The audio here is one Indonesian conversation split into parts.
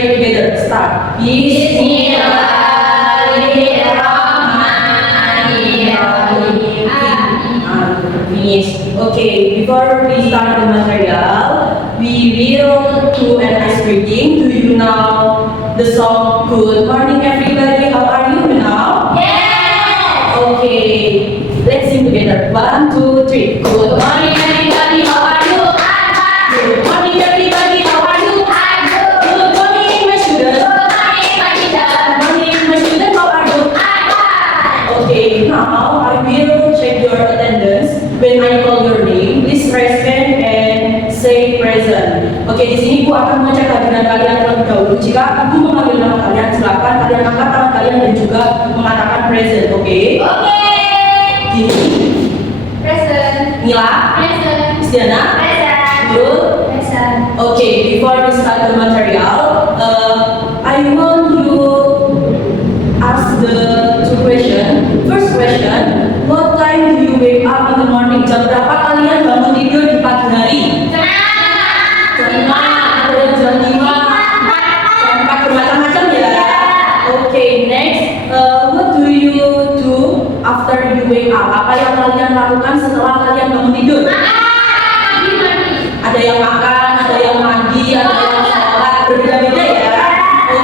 pray together. Start. Finish. Okay, before we start the material, we will do an ice breaking. Do you know the song Good Morning Everybody? How are you now? Yes! Okay, let's sing together. 1, 2, 3. Good morning everybody, how are you? I'm fine. Good morning everybody, how are you? I'm good. Good morning my students. Good morning, my teacher. Good morning my students, how are you? I'm fine. Okay, now I will check your attendance. When I call your name, please raise hand and say present. Oke, di sini Ibu akan mengecek kehadiran kalian terlebih dahulu. Jika Ibu memanggil nama kalian, silakan kalian angkat tangan kalian dan juga mengatakan present. Oke? Oke. Gini, Present. Mila, Present. Kristiana, Present. Nurul. Present. Okay, before we start the material, I want you ask the two question. First question, what time do you wake up in the morning? Jam berapa kalian bangun tidur di pagi hari? Jam 5, ada yang jam 5, jam 4, bermacam-macam ya. Okay, next, what do you do after you wake up? Apa yang kalian lakukan setelah kalian bangun tidur? Ada yang makan, ada yang mandi, ada yang sholat, berbeda-beda ya.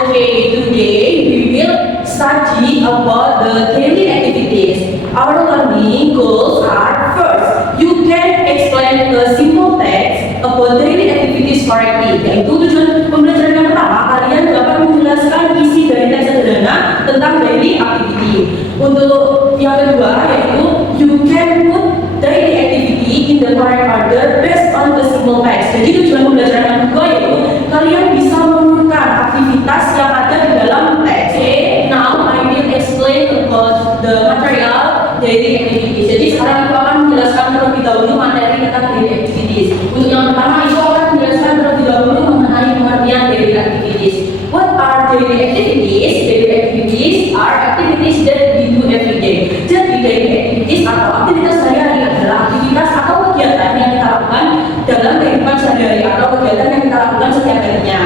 Okay, today we will study about the daily activities. Our learning goals are: first, you can explain a simple text about daily activities correctly. Yaitu tujuan pembelajaran yang pertama, kalian dapat menjelaskan isi dari teks sederhana tentang daily activity. Untuk yang kedua, yaitu you can put daily activity in the correct order based on the simple text. Jadi tujuan pembelajaran yang kedua yaitu kalian bisa mengurutkan aktivitas yang ada di dalam teks. Okay, now I will explain about the material daily activities. Jadi sekarang Ibu akan menjelaskan terlebih dahulu materi tentang daily activities. Untuk yang pertama, Ibu akan menjelaskan terlebih dahulu mengenai pengertian daily activities. What are daily activities? Daily activities are activities that we do every day. Jadi daily activities atau aktivitas sehari-hari adalah aktivitas atau kegiatan yang kita lakukan dalam kehidupan sehari-hari atau kegiatan yang kita lakukan setiap harinya.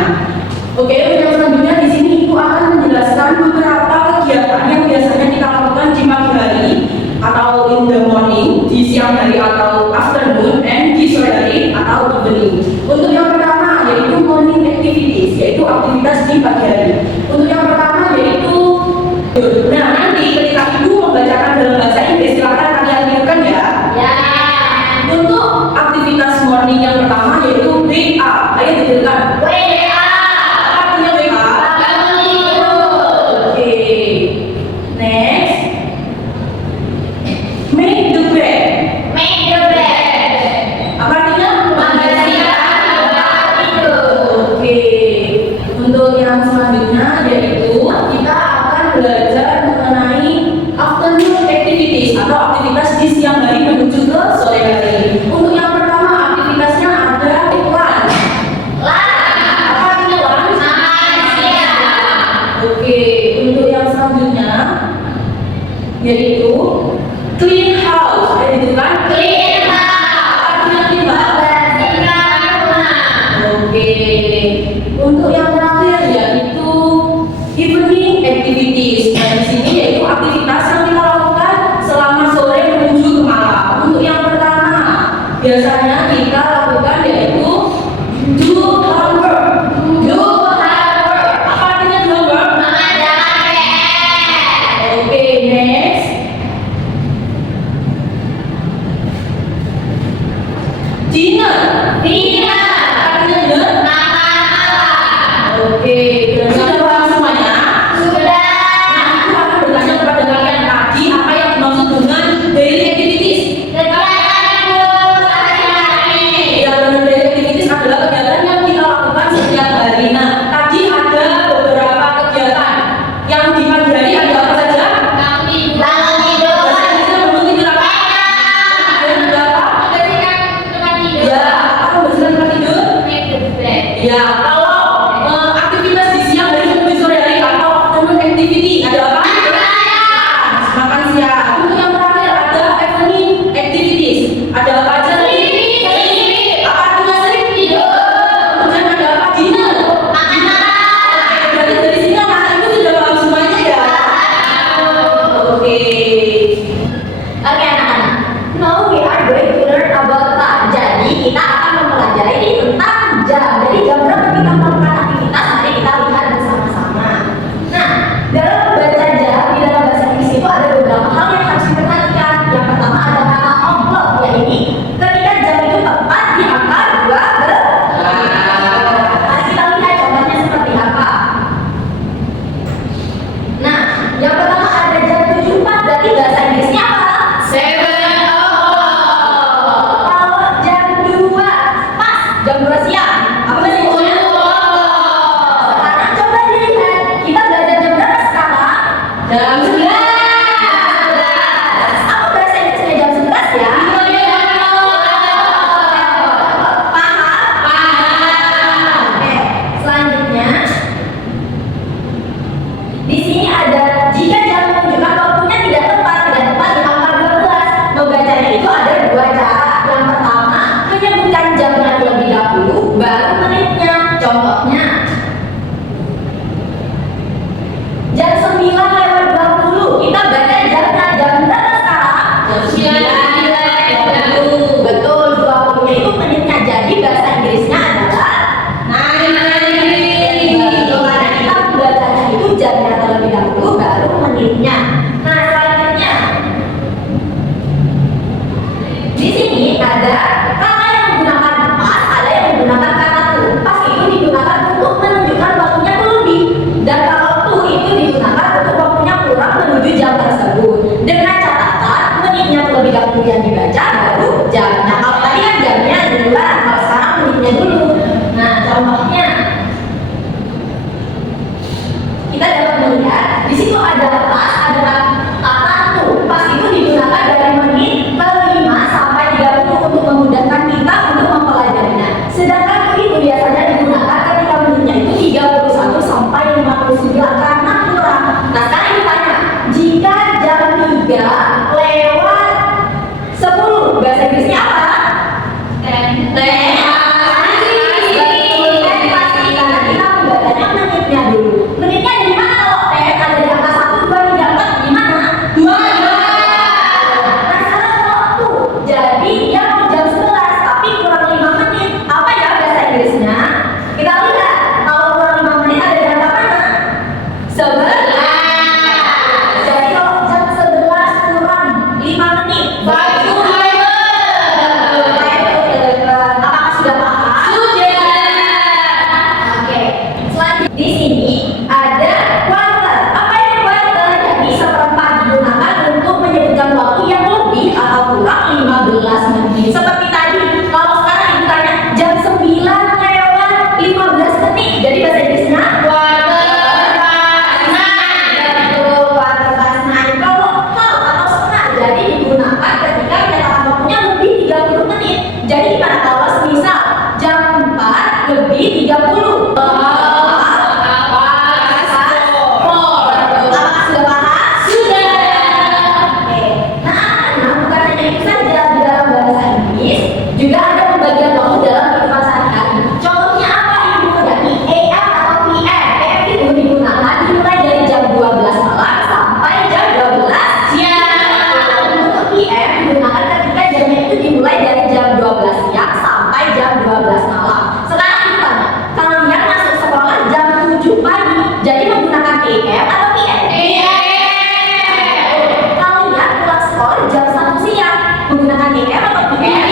Oke, untuk yang selanjutnya di sini Ibu akan menjelaskan beberapa kegiatan yang biasanya kita lakukan di pagi hari atau in the morning, di siang hari atau afternoon, and di sore hari atau evening. Untuk yang pertama yaitu morning activities, yaitu aktivitas di pagi hari. Untuk yang pertama yaitu, nah nanti ketika Ibu membacakan dalam bahasa Inggris silakan kalian tirukan ya. Ya. Untuk aktivitas morning yang pertama yaitu wake up. Ayo ditirukan. Wake up. Apa artinya wake up? Bangun tidur. Oke. Next. Make the bed. Make the bed. Apa artinya? Membersihkan tempat tidur. Oke. Untuk yang selanjutnya yaitu kita akan belajar mengenai afternoon activities atau aktivitas di siang hari menuju ke sore hari. Untuk yang pertama aktivitasnya ada lunch. Apa artinya lunch? Makan siang. Oke. Untuk yang selanjutnya yaitu clean house. Ada itu kan? Clean Apa house. artinya clean house? Membersihkan rumah. Oke. Untuk yang terakhir yaitu evening activities. Nah, di sini yaitu aktivitas yang kita lakukan selama sore menuju ke malam. Untuk yang pertama, biasanya kita lakukan yaitu do homework. Do homework. Apa artinya do homework? Mengerjakan PR. Oke, next. Dinner. Dinner. Apa artinya dinner? Makan malam. Oke, dan sudah paham semuanya? Sudah. Nah, aku akan bertanya kepada kalian tadi apa yang dimaksud dengan daily activities. Kegiatan sehari-hari. Kegiatan daily activities adalah kegiatan yang kita lakukan setiap hari. Nah, tadi ada beberapa kegiatan yang di pagi hari ada apa saja? Bangun tidur. Bahasa Inggrisnya bangun tidur apa? Kemudian ada apa? Membersihkan tempat tidur. Ya, apa pembersihan tempat tidur? Make the bed. Ya, kalau aktivitas di siang hari jamnya terlebih dahulu, baru menitnya. Nah, selanjutnya di sini ada kata yang menggunakan pas, ada yang menggunakan kata tu. Pas itu digunakan untuk menunjukkan waktunya lebih, dan kalau tu itu digunakan untuk waktunya kurang menuju jam tersebut. Dengan catatan menitnya terlebih dahulu yang dibaca, baru jam. Nah, kalau tadi kan jamnya duluan, kalau sekarang menitnya dulu. Nah, contohnya kita dapat melihat di situ ada pas, ada kata tu. Pas itu digunakan dari menit ke 5 sampai 30 untuk memudahkan kita untuk mempelajarinya. Sedangkan tu itu biasanya digunakan ketika menitnya itu 31 sampai 59 karena kurang. Nah, sekarang ditanya, jika jam 3 lewat 10, bahasa Inggrisnya apa? Seperti tadi, kalau sekarang ditanya jam 9 lewat 15 menit, jadi bahasa Inggrisnya jadi digunakan ketika menyatakan waktunya lebih 30 menit. Jadi gimana kalau semisal jam 4 lebih 30? Apakah sudah paham? Sudah. Oke. Nah, bukan hanya itu saja, di dalam bahasa Inggris juga ada pembagian waktu dalam kehidupan sehari-hari. Contohnya apa Ibu? Yakni AM atau PM. PM itu digunakan dimulai dari jam 12 malam sampai jam 12 siang. Untuk PM digunakan ketika jamnya itu dimulai dari jam 12 siang sampai jam 12 malam. Sekarang ditanya, kalian masuk sekolah jam 7 pagi, jadi menggunakan AM atau PM? Kalian pulang sekolah jam 1 siang, menggunakan AM atau PM?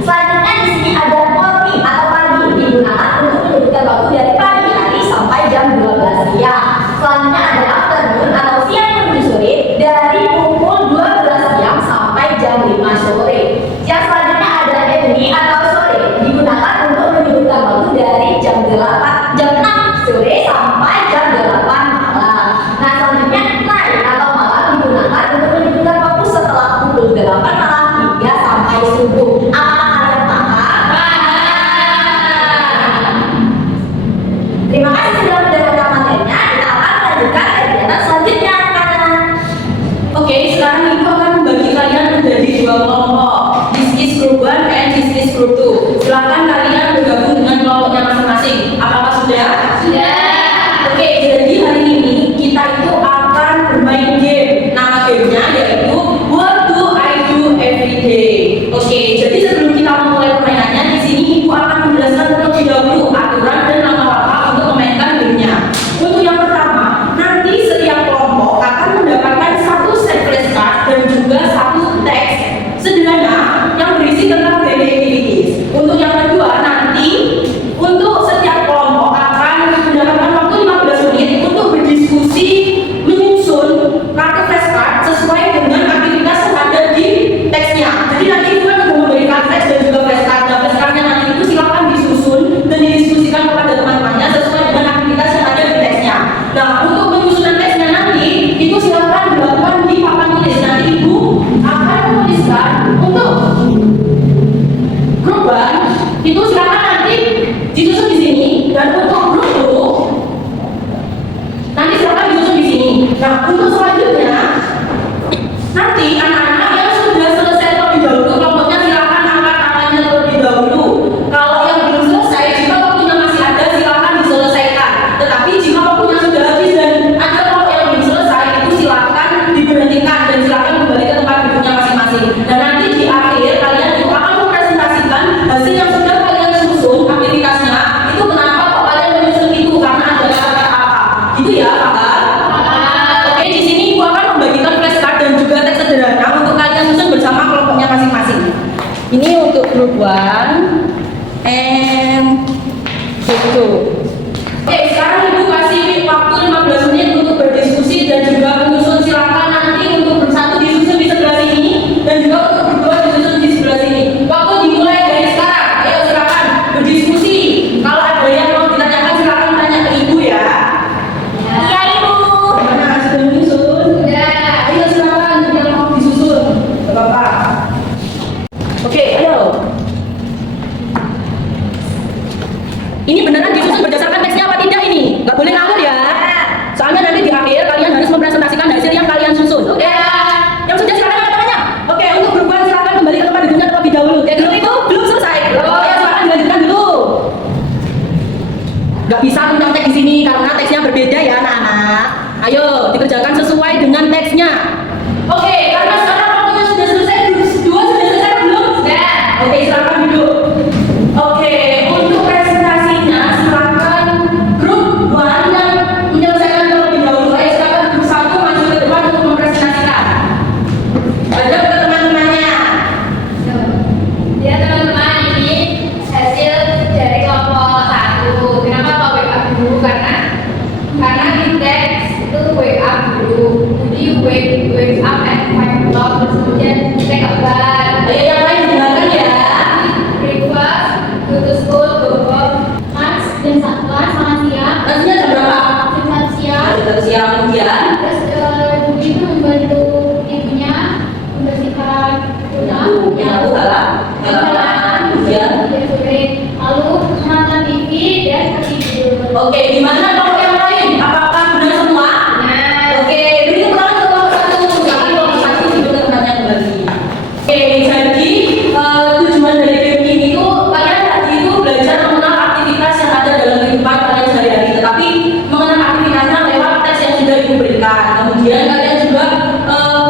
Selanjutnya di sini ada morning atau pagi, digunakan untuk menyebutkan waktu dari pagi hari sampai jam 12 siang. Selanjutnya ada afternoon atau siang menuju sore, dari pukul 12 siang sampai jam 5 sore. Yang selanjutnya ada evening atau sore, digunakan untuk menyebutkan waktu dari 1 and 2. Oke, sekarang Ibu kasih waktu 15 menit untuk berdiskusi dan juga menyusun. Silakan nanti untuk bersatu disusun di sebelah sini dan juga untuk berdua disusun di sebelah sini. Waktu dimulai dari sekarang. Ayo silakan berdiskusi. Kalau ada yang mau ditanyakan silakan tanya ke Ibu ya. Iya Ibu. Mana sudah menyusun? Sudah. Ayo silakan yang mau disusun. Bapak. Oke, ayo. Ini beneran disusun berdasarkan teksnya apa tidak ini? Nggak boleh ngawur ya. Soalnya nanti di akhir kalian harus mempresentasikan hasil yang kalian susun. Oke? Yang sudah silakan angkat tangannya. Oke, untuk berbuat silakan kembali ke tempat duduknya terlebih dahulu. Grup itu belum selesai. Ayo silakan dilanjutkan dulu. Nggak bisa nyontek di sini karena teksnya berbeda ya anak-anak. Ayo dikerjakan sesuai dengan teksnya. Oke, karena sekarang waktunya sudah selesai. Grup 2 sudah selesai belum? Sudah. Oke, silakan duduk. Oke, untuk presentasinya silakan grup 1 yang menyelesaikan terlebih dahulu. Ayo silakan grup 1 maju ke depan untuk mempresentasikan. Hadap ke teman-temannya. Ya teman-teman, ini hasil dari kelompok 1. Kenapa kok wake up dulu? Karena di teks itu wake up dulu. Jadi wake up at 5 o'clock, terus kemudian take a bath, Ayo yang lain dengarkan ya. breakfast, go to school, go home, lunch, jam 1 makan siang, Nantinya jam berapa? jam 1 siang. Jam siang kemudian. Terus ibu itu membantu ibunya membersihkan rumah, Nyapu galak. Kemudian. lalu nonton TV dan tidur. Oke, gimana kelompok yang lain? Apakah benar semua? Nah, Oke, beri tepuk tangan untuk kelompok 1. Silakan kelompok 1 duduk ke tempatnya kembali. Oke, jadi tujuan dari game ini tuh kalian tadi itu belajar mengenal aktivitas yang ada dalam kehidupan kalian sehari-hari, tetapi mengenal aktivitasnya lewat teks yang sudah Ibu berikan. Kemudian kalian juga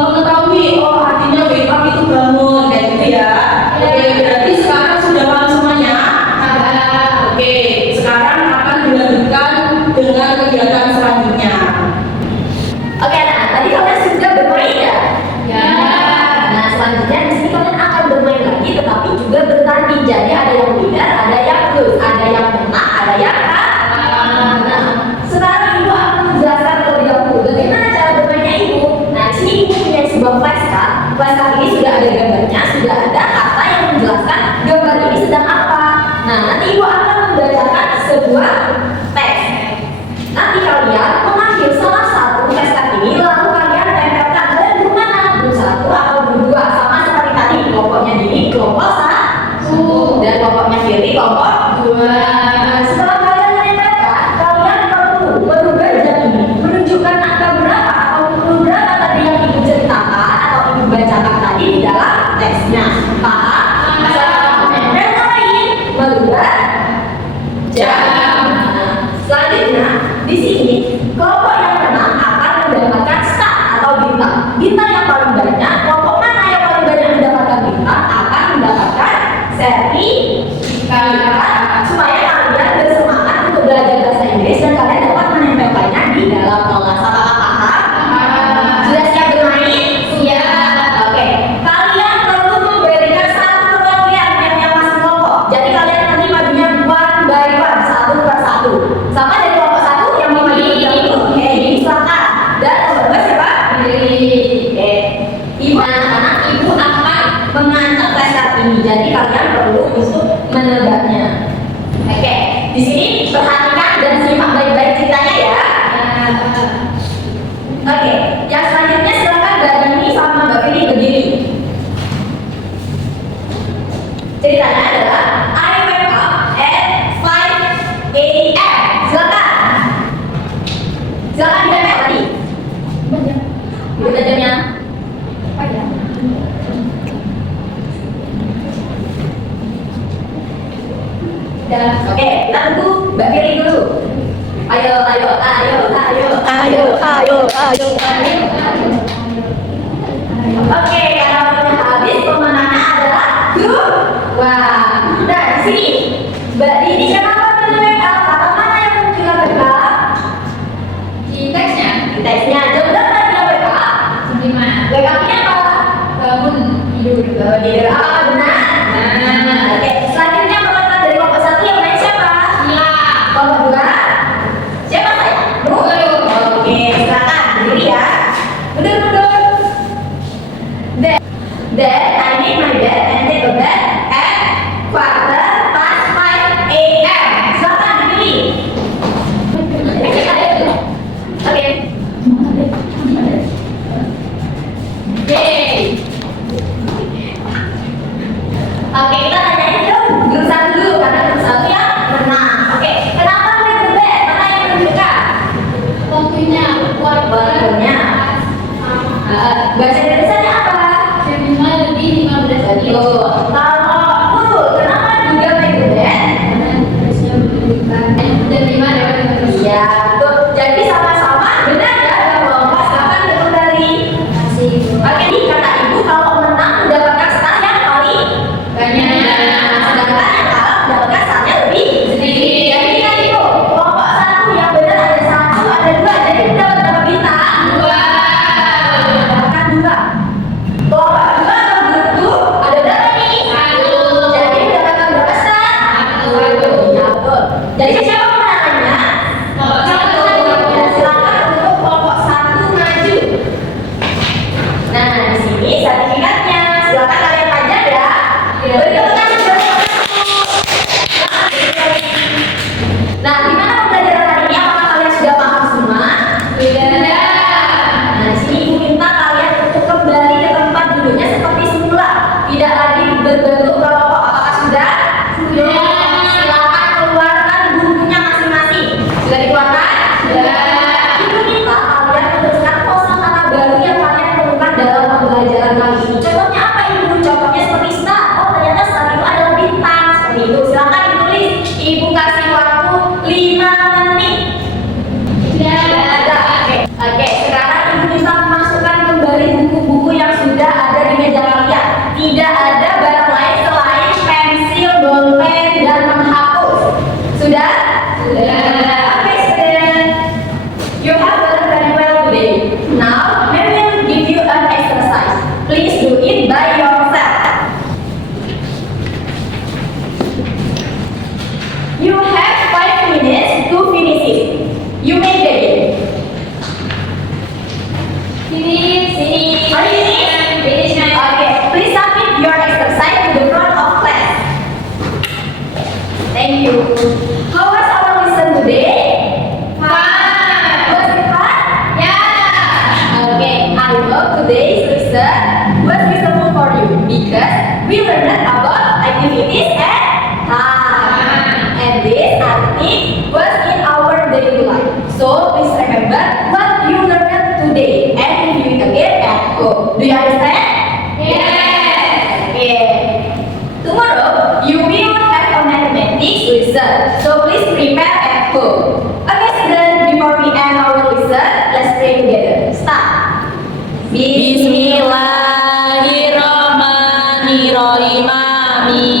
mengetahui oh artinya wake up itu bangun kayak gitu ya. Oke, berarti sekarang sudah paham semuanya. Oke, sekarang akan dilanjutkan dengan kegiatan selanjutnya. Oke, nah tadi kalian sudah bermain ya? ya. Nah selanjutnya di sini kalian akan bermain lagi, tetapi juga bertanding. Jadi ada yang winner, ada yang lose, ada yang menang, ada yang kalah. Nah sekarang Ibu akan menjelaskan terlebih dahulu bagaimana cara bermainnya Ibu. Nah di sini Ibu punya sebuah flashcard. Flashcard ini sudah ada gambarnya, sudah ada kata yang menjelaskan gambar ini sedang apa. Nah nanti Ibu akan membacakan sebuah teks. Nanti kalian mengambil salah satu flashcard ini, lalu kalian tempelkan ke grup mana? Grup 1 atau grup 2? Sama seperti tadi, kelompoknya Dini kelompok 1 dan kelompoknya Firly kelompok 2. Nah, setelah kalian menempelkan, kalian perlu merubah jam ini menunjukkan angka berapa atau pukul berapa tadi yang Ibu ceritakan atau Ibu bacakan tadi di dalam teksnya. Paham? Setelah menempel ngapain? Merubah jam. Nah, selanjutnya di sini kelompok yang menang akan mendapatkan star atau bintang. Bintang yang paling banyak, kelompok mana yang paling banyak mendapatkan bintang akan mendapatkan sertifikat supaya kalian bersemangat untuk belajar bahasa Inggris dan kalian dapat menempelkannya di dalam kelas. Apakah paham? Sudah siap bermain? Siap. Oke. Kalian perlu memberikan satu perwakilan yang masing kelompok. Jadi kalian nanti majunya one by one, satu per satu. Sama dari kelompok 1 yang mau maju ke dahulu. Oke, ini silakan. Dan kelompok 2 siapa? Oke. Ibu anak-anak, Ibu akan mengangkat flashcard ini. Jadi kalian perlu untuk menebaknya. Oke. Di sini perhatikan dan simak baik-baik ceritanya ya. Oke, yang selanjutnya silakan Mbak Dini sama Mbak Firly berdiri. Ceritanya adalah I wake up at 5 a.m. Silakan. Silakan ditempel tadi. Kita jamnya. Oke, kita tunggu Mbak Firly dulu. Ayo. Oke, karena waktunya habis, pemenangnya adalah grup. Wah, nah di sini Mbak Dini kenapa pilih wake up? Kata mana yang menunjukkan wake up? Di teksnya Di teksnya, jam berapa dia wake up? gimana? Wake up-nya apa? Bangun tidur. Bangun tidur. Apakah benar? Nah, oke. Jadi siapa pemenangnya? Ya, silakan untuk kelompok 1 maju. Nah, di sini sertifikatnya. Silakan kalian pajang ya. Beri tepuk tangan buat Nah, gimana pembelajaran hari ini? Apakah kalian sudah paham semua? Sudah. Nah, di sini ibu minta kalian untuk kembali ke tempat duduknya seperti semula, tidak lagi berbentuk kelompok. Apakah sudah? Sudah. Silakan keluarkan bukunya masing-masing. Sudah dikeluarkan? Sudah. Ibu minta kalian menuliskan kosakata baru yang kalian temukan dalam pembelajaran kali ini. Contohnya apa ibu? Contohnya seperti star. Oh, ternyata star itu adalah bintang. Seperti itu. Silakan ditulis. Ibu kasih waktu 5 menit. Oke, sekarang ibu minta memasukkan kembali buku-buku yang sudah ada di meja kalian. Tidak ada barang lain selain pensil, bolpen, dan penghapus. Sudah? Oke, student. You have done very well today. Now, we will give you an exercise. Please do it by yourself. You have 5 minutes to finish it. You may begin. Finish. Are you finished? Finish. Okay, please submit your exercise to the front of class. Thank you. How was our lesson today? Fun. Was it fun? Yeah. Okay, I hope today's lesson was useful for you because we learned about activities and time. And this activity was in our daily life. So please remember what you learned today and review it again at home. Do you understand? Yes. Okay. Tomorrow you will have a mathematics lesson. So please prepare at home. Okay, students, before we end our lesson, let's pray together. Start. Bismillahirrahmanirrahim. Amin.